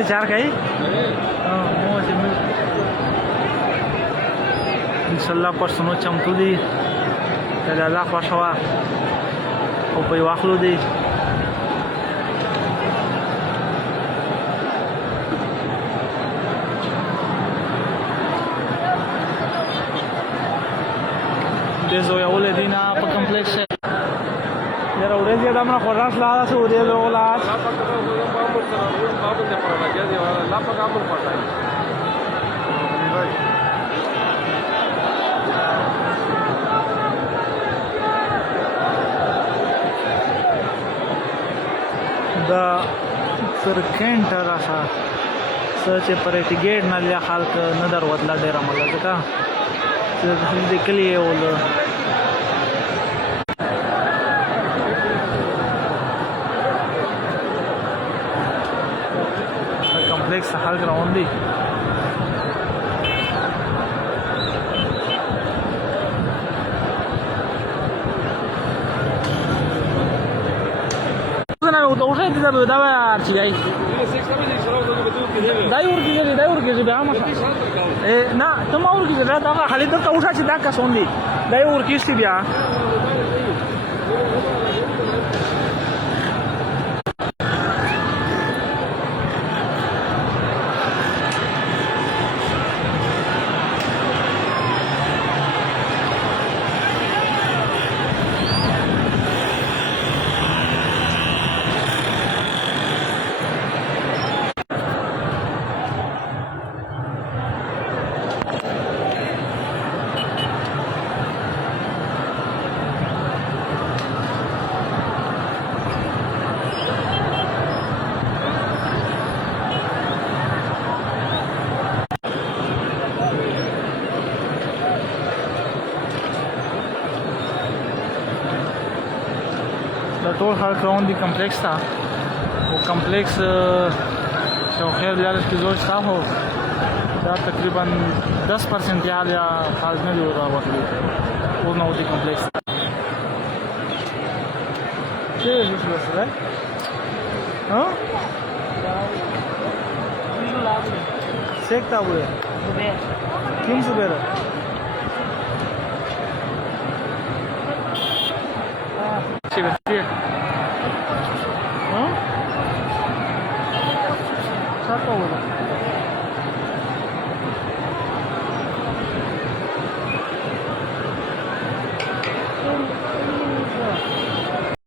ته چار کوي مو چې ان شاء الله پښتنو چمتو دي کله الله خوښوا او په واخلو دي د زویا ولې دینا په کمپلیکس یاره ورځې دا مړه خوراک لا سه ورې له ولاس دا سرکنټ راخه سچ پرېټ ګیټ نه لیا خلک نه دروازه ډیر عمل ځکه چې دې کلی ول کمپلیکس خلک روان دي اوسه دې دا ارچي گئی دای ورګي به ما نه ته ما ورګي دا خالد ته اوسه چې دا کسون دي دای ورګي سي بیا ټول خلک روان دي کمپلیکس ته او کمپلیکس چې خیر لیالس کې زوج صاحب هو دا تقریبا 10% یا خالص نه دی راوړل او نو دي کمپلیکس څه وشو سره ها سیکتا وې 300 بیره